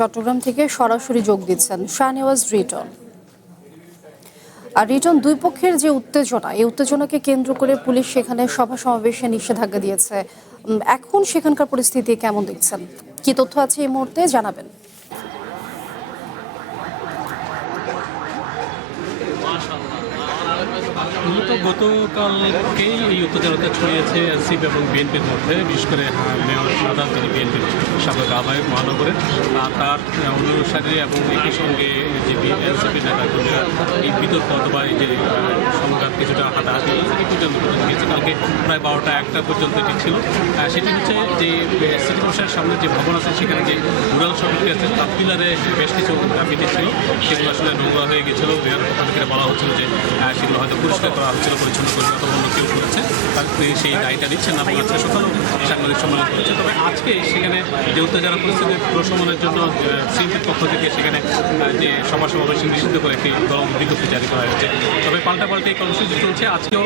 চট্টগ্রাম থেকে সরাসরি যোগ দিচ্ছেন শাহনেওয়াজ রিটন। আর রিটন, দুই পক্ষের যে উত্তেজনা, এই উত্তেজনাকে কেন্দ্র করে পুলিশ সেখানে সভা সমাবেশে নিষেধাজ্ঞা দিয়েছে। এখন সেখানকার পরিস্থিতি কেমন দেখছেন? কি তথ্য আছে এই মুহূর্তে জানাবেন? মূলত গতকালকেই এই উত্তেজনাটা ছড়িয়েছে এনসিপি এবং বিএনপির মধ্যে, বিশেষ করে মেয়র সাদাত, তিনি বিএনপির সাবেক আহ্বায়ক মহানগরের, তার অনুসারী এবং একই সঙ্গে যে এনসিপির নেতাকর্মীরা এই বিতর্ক অথবা এই যে সংঘাত কিছুটা হাতাহাতি এই পর্যন্ত গিয়েছে। কালকে প্রায় 12টা-1টা পর্যন্ত এটি ছিল। সেটি হচ্ছে যে সিটি কর্পোরেশনের সামনে যে ভবন আছে সেখানে যে মুরাল সড়কটি আছে তার পিলারে বেশ কিছু গ্রাফিতি ছিল, সেগুলো আসলে নোংরা হয়ে গেছিলো। মেয়র পক্ষ থেকে বলা হচ্ছিল যে সেগুলো হয়তো পরিষ্কার করা হচ্ছিল, পরিচ্ছন্ন করে অথবা অন্য কেউ করেছে, তাকে সেই দায়টা দিচ্ছেন না। আজকে সকালেও সাংবাদিক সম্মেলন করেছে। তবে আজকে সেখানে যে উত্তেজনা পরিস্থিতি প্রশমনের জন্য সিএনপির পক্ষ থেকে সেখানে যে সভা সমাবেশ নিষিদ্ধ করে একটি দল বিজ্ঞপ্তি জারি করা হয়েছে। তবে পাল্টাপাল্টি এই কর্মসূচি চলছে। আজকেও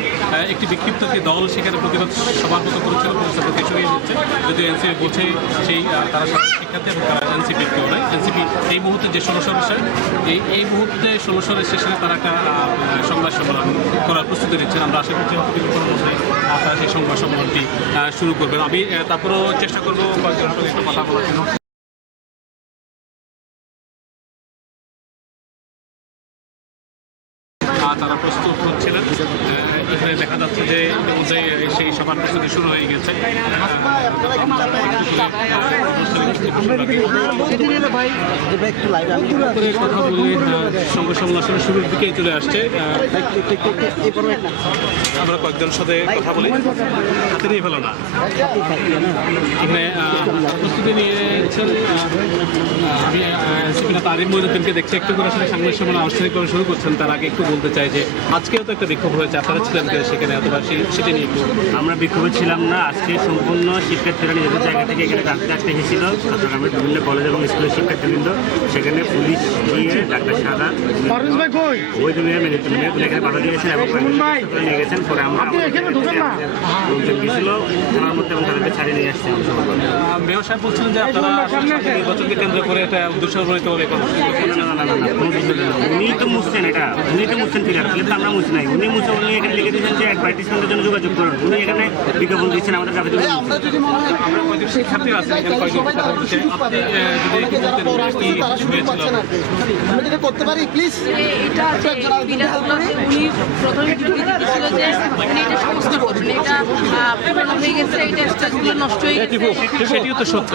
একটি বিক্ষিপ্ত একটি দল সেখানে প্রতিবাদ সভার মতো করেছিল, প্রতিষ্ঠানকে সরিয়ে দিচ্ছে। যদিও এনসিপি বলছে সেই তারা শিক্ষার্থী এবং তারা এনসিপির কেউ নয়। এনসিপি এই মুহূর্তে যে 16 সদস্য, এই মুহূর্তে 16 সেশনে তারা একটা সংবাদ সম্মেলন করার প্রস্তুতি নিচ্ছেন। আমরা আশা করছি তারা সেই সংবাদ সম্মেলনটি শুরু করবেন। আমি তারপরেও চেষ্টা করবো কয়েকজনের সঙ্গে একটু কথা বলার জন্য। তারা প্রস্তুত হচ্ছিলেন। এখানে দেখা যাচ্ছে যে ইতিমধ্যে সেই সভার প্রস্তুতি শুরু হয়ে গেছে। কথা বলে সংবাদ সম্মেলন শুরুর দিকেই চলে আসছে। আমরা কয়েকজনের সাথে কথা বলি। হাতে নিয়ে ফেলো না। এখানে প্রস্তুতি নিয়েছেন আমি তারিম মহিউদ্দিনকে দেখছি একটু করে আসলে সাংবাদিক সম্মেলন আনুষ্ঠানিকভাবে শুরু করছেন। তার আগে একটু বলতে চাই যে আজকেও তো একটা বিক্ষোভ হয়েছে, আপনারা ছিলেন সেখানে, অথবা সেটা নিয়ে একটু। আমরা বিক্ষোভে ছিলাম না। আজকে সম্পূর্ণ শিক্ষার্থীরা নিজেদের জায়গা থেকে এখানে ডাকতে এসেছিল। চট্টগ্রামের বিভিন্ন কলেজ এবং স্কুলের শিক্ষার্থীবৃন্দ, সেখানে পুলিশ গিয়ে ডাক্তার সাদা বৈধ এখানে বাধা দিয়েছেন এবং নিয়ে গেছেন। পরে আমরা লোকজন গিয়েছিল থানার মধ্যে এবং তাদেরকে ছাড়িয়ে নিয়ে আসছে। মেয়র সাহেব বলছিলেন যে আপনারা নির্বাচনকে কেন্দ্র করে এটা উদ্দেশ্য প্রণীত হবে। উনি তো মুছছেন, এটা উনি তো মুছছেন ফিগার, কিন্তু আমরা মুছি নাই। উনি মুছে উনি এখানে লিখে দিয়েছেন যে অ্যাডভার্টিসমেন্টের জন্য যোগাযোগ করুন। উনি এখানে বিজ্ঞাপন দিচ্ছেন আমাদের কাছে। শিক্ষার্থী আছেন করতে পারি প্লিজ। উনি প্রথমে ছিল যে উনি এটা সংস্কার করবেন, এটা পুরনো হয়ে গেছে, এটা স্ট্রাকচারগুলো নষ্ট হয়ে গেছে, সেটিও তো সত্য।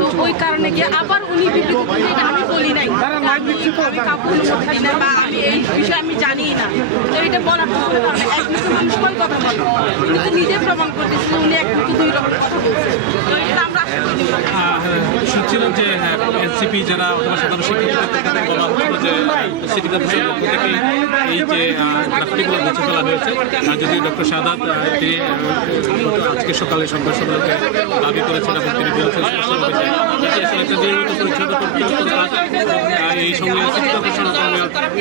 তো ওই কারণে গিয়ে আবার উনি বিবৃতি, আমি বলি নাই, আমি কাপড় করি না বা আমি এই বিষয়ে আমি জানি না, তো এটা বলার কোনো কারণে একদিকে মানুষ কয় কথা বলে, কিন্তু নিজে প্রমাণ করতেছিল উনি এক দুটো দুই রকম কথা বলছে। তো এটা আমরা আশা করি শুনছিলাম যে এনসিপি যারা অথবা সাধারণ শিক্ষার্থীদের বলা হচ্ছিল যে সিটি কর্পোরেশনের পক্ষ থেকে এই যে গ্রাফিটিগুলো মুছে ফেলা হয়েছে। যদি ডক্টর সাদাত তিনি আজকে সকালে সংবাদ সম্মেলনে দাবি করেছেন এবং তিনি বলেছেন আসলে একটা নিয়মিত পরিচ্ছন্ন এই সঙ্গে সিটি কর্পোরেশনের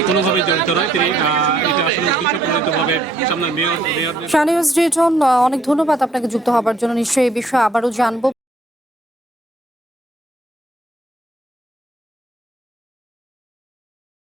কোনোভাবেই জড়িত নয়। তিনি এটা আসলে উদ্দেশ্যপ্রণীতভাবে সামনে মেয়র। শাহনেওয়াজ রিটন, অনেক ধন্যবাদ আপনাকে যুক্ত হবার জন্য। নিশ্চয়ই এই বিষয়ে আবারও জানবো।